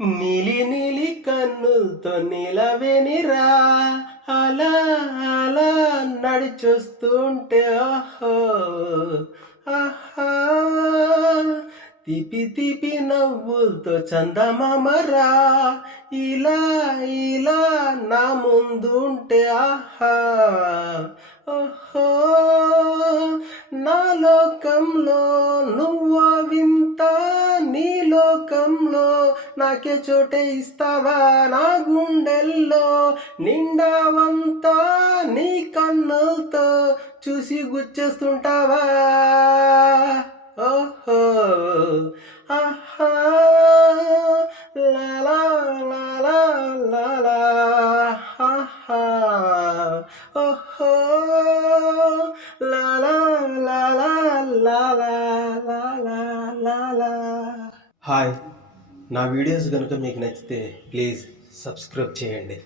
నీలి నీలి కన్నులతో నిలవేనిరా అలా అలా నడిచొస్తుంటే ఆహో ఆహా తీపి తీపి నవ్వులతో చందమామరా ఇలా ఇలా నా ముందుంటే ఆహా ఓహో నా లోకంలో నువ్వు వింత నీ లోకంలో నాకే చోటే ఇస్తావా నా గుండెల్లో నిండావంతా నీ కన్నులతో చూసి గుచ్చేస్తుంటావా ఓహో ఆహా లాలా లాలా లాలా ఆహా ఓహో లాలా లాలా లాలా లాలా లాలా. హాయ్, నా వీడియోస్ కనుక మీకు నచ్చితే ప్లీజ్ సబ్స్క్రైబ్ చేయండి.